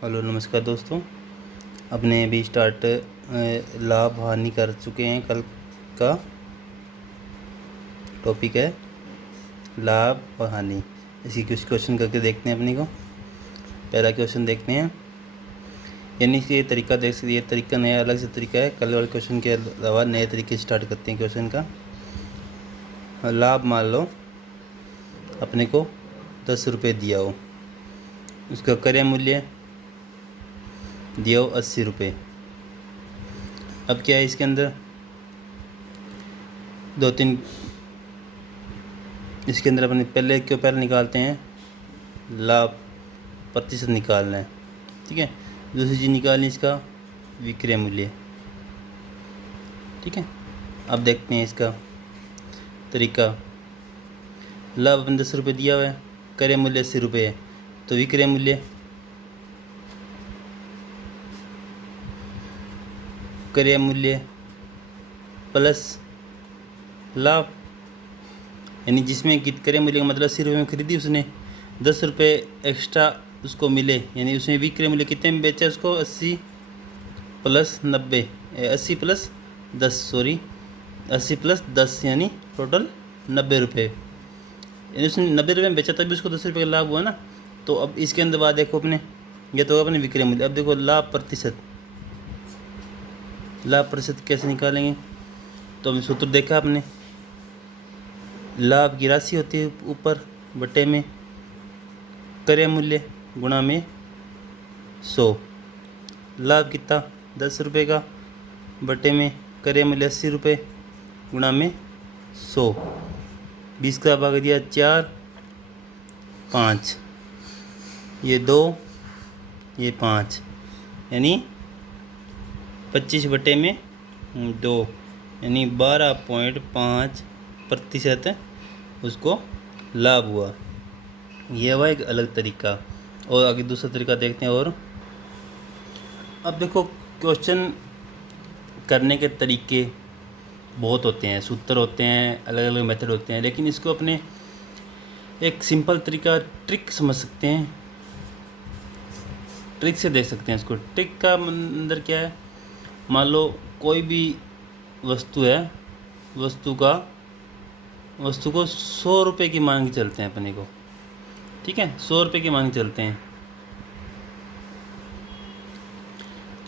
Hello नमस्कार दोस्तों। अपने अभी स्टार्ट लाभ हानि कर चुके हैं। कल का टॉपिक है लाभ और हानि। इसी कुछ क्वेश्चन करके देखते हैं। अपने को पहला क्वेश्चन देखते हैं। यानी कि ये तरीका देख सकते, ये तरीका नया अलग से तरीका है। कल वाले क्वेश्चन के अलावा नए तरीके स्टार्ट करते हैं क्वेश्चन का। लाभ मान लो अपने को 10 रुपये दिया हो, उसका क्रय मूल्य दिया हो 80 रुपये। अब क्या है इसके अंदर दो तीन, इसके अंदर अपने पहले निकालते हैं लाभ प्रतिशत निकालना है। ठीक है, दूसरी चीज़ निकालनी इसका विक्रय मूल्य। ठीक है, अब देखते हैं इसका तरीका। लाभ अपन 10 रुपये दिया हुआ है, क्रय मूल्य 80 रुपये है, तो विक्रय मूल्य क्रय मूल्य प्लस लाभ, यानी जिसमें क्रय मूल्य का मतलब 80 रुपये में खरीदी उसने, 10 रुपये एक्स्ट्रा उसको मिले, यानी उसने विक्रय मूल्य कितने में बेचा उसको 80 प्लस 90, 80 प्लस 10 सॉरी 80 प्लस 10 यानी टोटल 90 रुपये। यानी उसने 90 रुपये में बेचा तभी उसको 10 रुपये का लाभ हुआ ना। तो अब इसके अंदर बात देखो अपने, ये तो अपने विक्रय मूल्य। अब देखो लाभ प्रतिशत, लाभ प्रतिशत कैसे निकालेंगे। तो अभी सूत्र देखा आपने, लाभ की राशि होती है ऊपर बटे में क्रय मूल्य गुणा में 100। लाभ कितना 10 रुपये का बटे में क्रय मूल्य 80 रुपये गुणा में 100। 20 का भाग दिया 4, 5, ये 2, ये 5, यानी 25 बटे में 2, यानी 12.5% उसको लाभ हुआ। यह हुआ एक अलग तरीका। और आगे दूसरा तरीका देखते हैं। और अब देखो क्वेश्चन करने के तरीके बहुत होते हैं, सूत्र होते हैं, अलग अलग मेथड होते हैं, लेकिन इसको अपने एक सिंपल तरीका ट्रिक समझ सकते हैं, ट्रिक से देख सकते हैं इसको। ट्रिक का अंदर क्या है, मान लो कोई भी वस्तु है, वस्तु को 100 रुपये की मान के चलते हैं अपने को। ठीक है, 100 रुपये की मान के चलते हैं।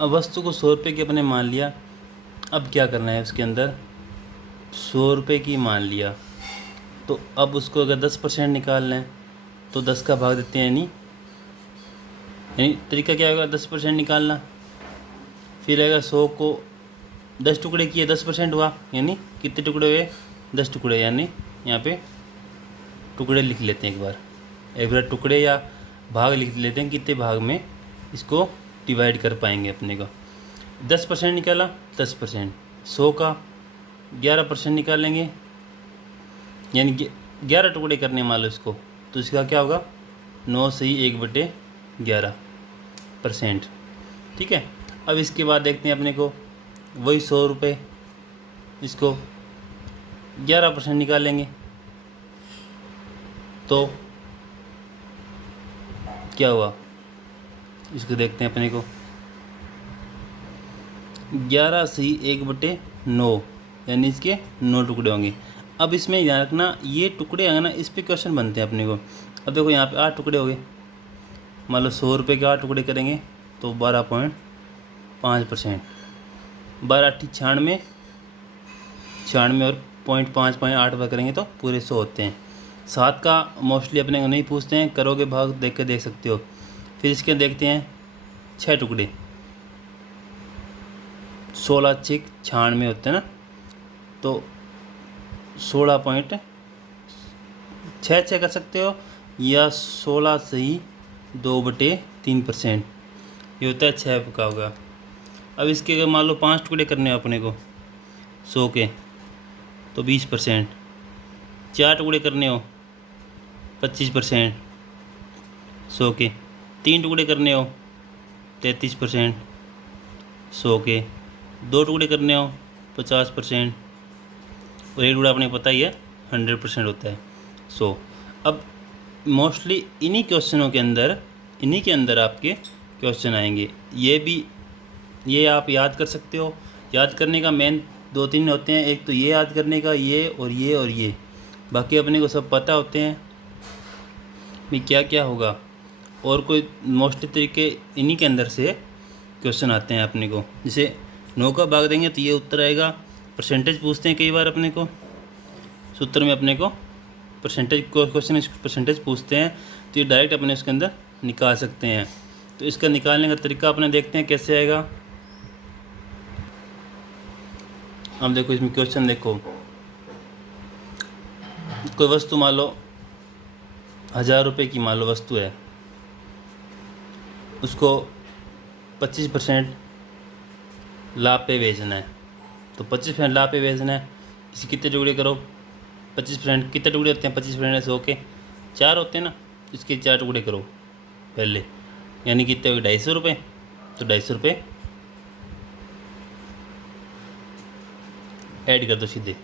अब वस्तु को 100 रुपये की अपने मान लिया। अब क्या करना है उसके अंदर, 100 रुपये की मान लिया, तो अब उसको अगर 10% निकालना है तो 10 का भाग देते हैं, यानी तरीका क्या होगा 10% निकालना। फिर अगर 100 को 10 टुकड़े किए 10% हुआ, यानी कितने टुकड़े हुए 10 टुकड़े, यानी यहाँ पे टुकड़े लिख लेते हैं एक बार टुकड़े या भाग लिख लेते हैं, कितने भाग में इसको डिवाइड कर पाएंगे अपने को। 10% निकाला 10%, 100 का 11% निकालेंगे, यानी 11 टुकड़े करने मान लो इसको, तो इसका क्या होगा 9 से ही 1/11%। ठीक है, अब इसके बाद देखते हैं अपने को वही 100 रुपये, इसको 11% निकालेंगे तो क्या हुआ, इसको देखते हैं अपने को 11 से ही 1/9, यानी इसके 9 टुकड़े होंगे। अब इसमें ध्यान रखना, ये टुकड़े हैं ना, इस पर क्वेश्चन बनते हैं अपने को। अब देखो यहाँ पे 8 टुकड़े हो गए, मान लो 100 रुपये के 8 टुकड़े करेंगे तो 12.5%, 12 8 96, 96 और 0.5 पर करेंगे तो पूरे 100 होते हैं। 7 का मोस्टली अपने को नहीं पूछते हैं, करोगे भाग देख के देख सकते हो। फिर इसके देखते हैं 6 टुकड़े, 16 6 96 होते हैं ना, तो 16.6 कर सकते हो, या 16 से ही 2/3%, ये होता है 6 का होगा। अब इसके अगर मान लो 5 टुकड़े करने हैं अपने को 100 के, तो 20%, 4 टुकड़े करने हो 25% 100 के, 3 टुकड़े करने हो 33% 100 के, 2 टुकड़े करने हो 50%, और 1 टुकड़ा अपने को पता ही है 100% होता है 100। अब मोस्टली इन्हीं क्वेश्चनों के अंदर आपके क्वेश्चन आएंगे। ये आप याद कर सकते हो। याद करने का मेन 2-3 होते हैं, एक तो ये याद करने का, ये और ये और ये, बाकी अपने को सब पता होते हैं भी क्या क्या होगा। और कोई मोस्टली तरीके इन्हीं के अंदर से क्वेश्चन आते हैं अपने को। जैसे 9 का भाग देंगे तो ये उत्तर आएगा। परसेंटेज पूछते हैं कई बार अपने को, सूत्र में अपने को क्वेश्चन परसेंटेज पूछते हैं, तो ये डायरेक्ट अपने उसके अंदर निकाल सकते हैं। तो इसका निकालने का तरीका अपने देखते हैं कैसे आएगा। अब देखो इसमें क्वेश्चन देखो, कोई वस्तु मान लो 1000 रुपये की मान लो वस्तु है, उसको 25% लाभ पे बेचना है। तो 25% लाभ पे बेचना है, इसे कितने टुकड़े करो, 25% कितने टुकड़े होते हैं, 25% 100 के 4 होते हैं ना, इसके 4 टुकड़े करो पहले, यानी कितने हो गए 250 रुपये। तो 250 रुपये ऐड कर दो सीधे, ये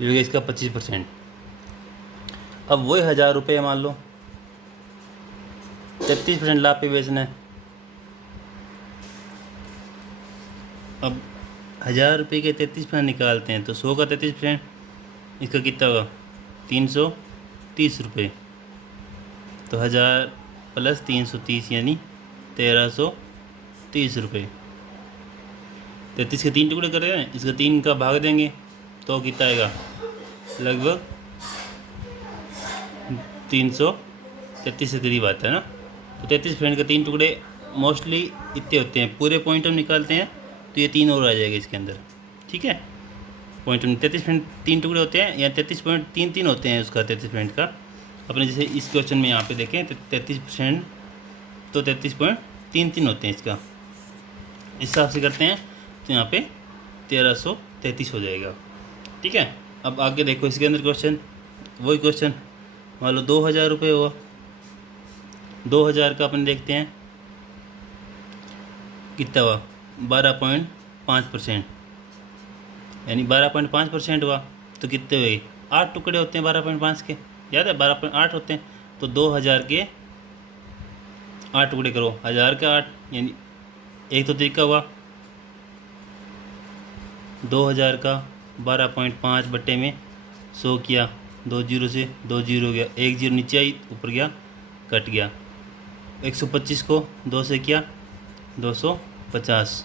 हो गया इसका 25%। अब वही 1000 रुपये मान लो 33% लाभ पे बेचना है। अब 1000 रुपये के 33% निकालते हैं तो 100 का 33% इसका कितना होगा 330 रुपये। तो 1000 प्लस 330 यानी 1330 रुपये। 33 के 3 टुकड़े कर रहे हैं, इसका 3 का भाग देंगे तो कितना आएगा, लगभग 333 के करीब आता है ना। तो 33% के 3 टुकड़े मोस्टली इतने होते हैं। पूरे पॉइंट हम निकालते हैं तो ये 3 और आ जाएगा इसके अंदर, ठीक है। पॉइंट 33% 3 टुकड़े होते हैं, या 33.33 होते हैं उसका 33% का। अपने जैसे इस क्वेश्चन में यहाँ पे देखें 33% तो 33.33 होते हैं इसका, इस हिसाब से करते हैं तो यहाँ पे 1333 हो जाएगा, ठीक है। अब आगे देखो इसके अंदर क्वेश्चन, वही क्वेश्चन मान लो 2000 रुपये हुआ। 2000 का अपन देखते हैं कितना हुआ, 12.5%, यानी 12.5% हुआ। तो कितने हुए, 8 टुकड़े होते हैं 12.5 के, याद है 12.8 होते हैं। तो 2000 के 8 टुकड़े करो, 1000 का 8, यानी एक तो तरीका हुआ 2000 का 12.5 बट्टे में 100 किया, 2 जीरो से 2 जीरो गया, 1 जीरो नीचे आई ऊपर गया कट गया। 125 को 2 से किया 250,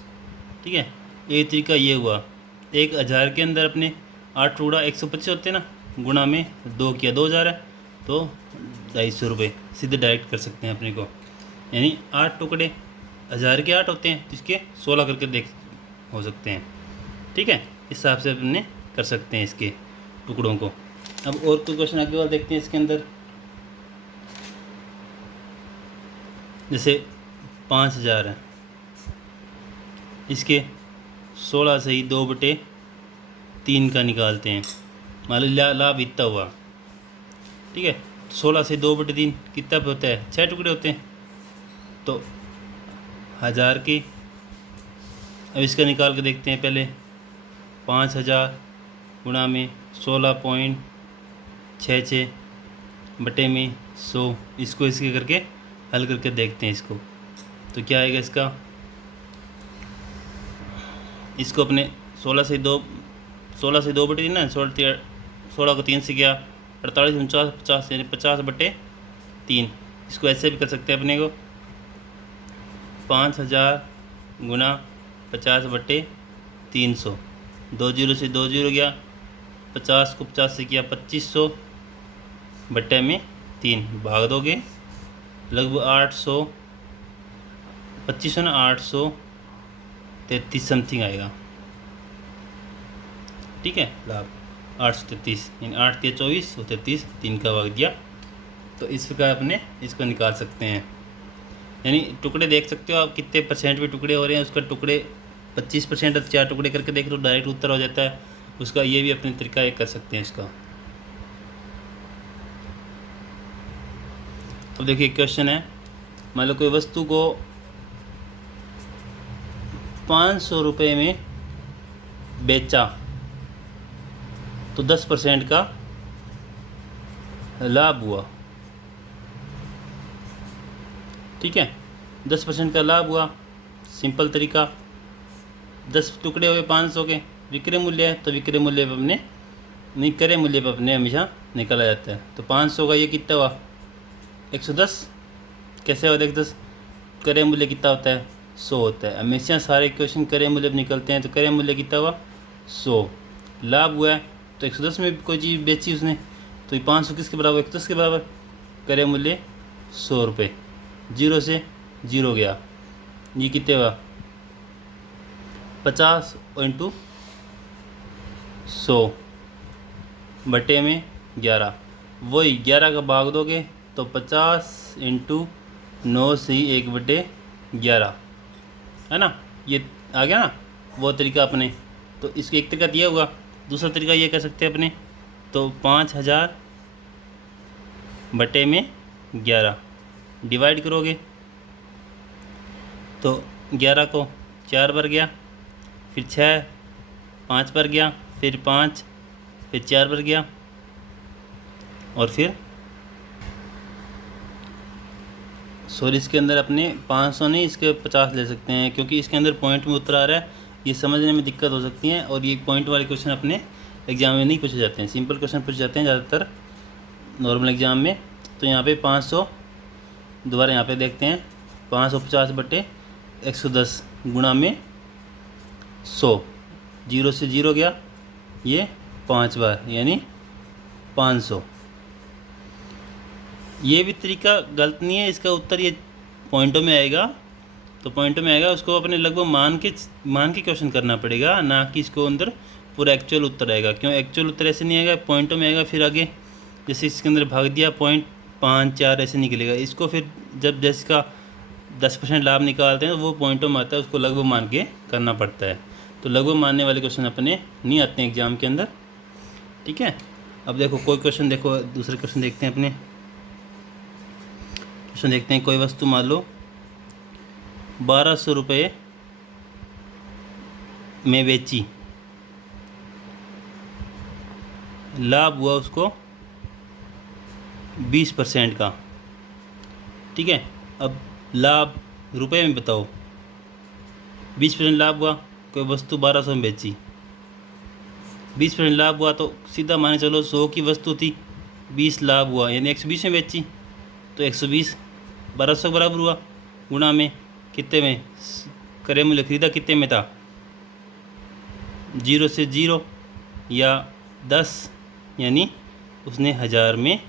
ठीक है। एक तरीका ये हुआ, 1000 के अंदर अपने 8 टुकड़ा 125 होते हैं ना, गुणा में 2 किया 2000 है, तो 250 रुपये सीधे डायरेक्ट कर सकते हैं अपने को। यानी 8 टुकड़े 1000 के 8 होते हैं, तो इसके 16 करके देख हो सकते हैं, ठीक है। इस हिसाब से अपने कर सकते हैं इसके टुकड़ों को। अब और कोई क्वेश्चन आगे वाला देखते हैं इसके अंदर। जैसे 5000 है, इसके 16 से ही 2/3 का निकालते हैं। मान लो लाभ इतना हुआ, ठीक है। 16 से 2/3 कितना होता है, 6 टुकड़े होते हैं। तो 1000 की, अब इसका निकाल के देखते हैं पहले। 5000 गुणा में 16.66 बटे में 100, इसको इसके करके हल करके देखते हैं इसको। तो क्या आएगा इसको अपने 16 से 2/3 ना, 16 को 3 से गया 48, 49, 50, यानी 50/3। इसको ऐसे भी कर सकते हैं अपने को, 5000 गुणा 50/300, 2 जीरो से 2 जीरो गया, 50 को 50 से किया 2500 बट्टे में 3 भाग दोगे, लगभग 800, 2500 ना 833 समथिंग आएगा, ठीक है। लाभ 833, यानी 8 के 24 और 33, 3 का भाग दिया। तो इस प्रकार अपने इसको निकाल सकते हैं। यानी टुकड़े देख सकते हो आप कितने परसेंट में टुकड़े हो रहे हैं, उसका टुकड़े 25% 4 टुकड़े करके देख लो, डायरेक्ट उत्तर हो जाता है उसका। ये भी अपने तरीका एक कर सकते हैं इसका। अब देखिए क्वेश्चन है, मान लो कोई वस्तु को 500 रुपये में बेचा तो 10% का लाभ हुआ, ठीक है। 10% का लाभ हुआ, सिंपल तरीका। 10 टुकड़े हुए 500 के, विक्रय मूल्य है तो विक्रय मूल्य पर अपने नहीं, क्रय मूल्य पर अपने हमेशा निकाला जाता है। तो 500 का ये कितना हुआ 110, कैसे हुआ 110, क्रय मूल्य कितना होता है 100 होता है। हमेशा सारे क्वेश्चन क्रय मूल्य पर निकलते हैं। तो क्रय मूल्य कितना हुआ 100, लाभ हुआ है तो 110 में कोई चीज़ बेची उसने, तो ये 500 किसके बराबर 110 के बराबर, क्रय मूल्य 100 रुपये, 0 से 0 गया, ये कितने हुआ 50 इंटू 100 बटे में 11, वही 11 का भाग दोगे तो 50 इंटू 9 से 1/11 है ना, ये आ गया ना वो तरीका अपने। तो इसको एक तरीका दिया हुआ, दूसरा तरीका ये कर सकते हैं अपने, तो 5000 बटे में 11 डिवाइड करोगे तो 11 को 4 बार गया, फिर 6 5 बार गया, फिर 5 फिर 4 बार गया, और फिर सॉरी इसके अंदर अपने 500 नहीं, इसके 50 ले सकते हैं क्योंकि इसके अंदर पॉइंट में उत्तर आ रहा है, ये समझने में दिक्कत हो सकती है। और ये पॉइंट वाले क्वेश्चन अपने एग्जाम में नहीं पूछे जाते हैं, सिंपल क्वेश्चन पूछे जाते हैं ज़्यादातर नॉर्मल एग्जाम में। तो यहाँ पे 500 दोबारा यहाँ पे देखते हैं, 550 बटे 110 गुणा में 100, 0 से 0 गया, ये 5 बार यानी 500। ये भी तरीका गलत नहीं है, इसका उत्तर ये पॉइंटों में आएगा, तो पॉइंटों में आएगा, उसको अपने लगभग मान के क्वेश्चन करना पड़ेगा, ना कि इसको अंदर पूरा एक्चुअल उत्तर आएगा। क्यों एक्चुअल उत्तर ऐसे नहीं आएगा, पॉइंटों में आएगा। फिर आगे जैसे इसके अंदर भाग दिया पॉइंट 5 4 ऐसे निकलेगा, इसको फिर जब जैसे का 10% लाभ निकालते हैं तो वो पॉइंटों में आता है, उसको लगभग मान के करना पड़ता है। तो लगभग मानने वाले क्वेश्चन अपने नहीं आते हैं एग्जाम के अंदर, ठीक है। अब देखो कोई क्वेश्चन, देखो दूसरे क्वेश्चन देखते हैं अपने, क्वेश्चन देखते हैं। कोई वस्तु मान लो 1200 रुपये में बेची, लाभ हुआ उसको 20% का, ठीक है। अब लाभ रुपए में बताओ, 20% लाभ हुआ, कोई वस्तु 1200 में बेची, 20% लाभ हुआ तो सीधा माने चलो 100 की वस्तु थी, 20 लाभ हुआ यानी 120 में बेची, तो 120 1200 के बराबर हुआ, गुणा में कितने में, क्रय मूल्य खरीदा कितने में था 0 से 0 या 10, यानी उसने 1000 में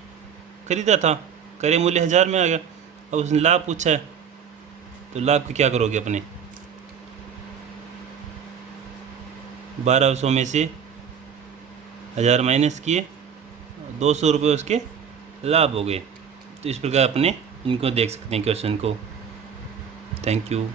खरीदा था, क्रय मूल्य 1000 में आ गया। अब उसने लाभ पूछा है तो लाभ को क्या करोगे अपने, 1200 में से 1000 माइनस किए, 200 रुपये उसके लाभ हो गए। तो इस प्रकार अपने इनको देख सकते हैं क्वेश्चन को। Thank you.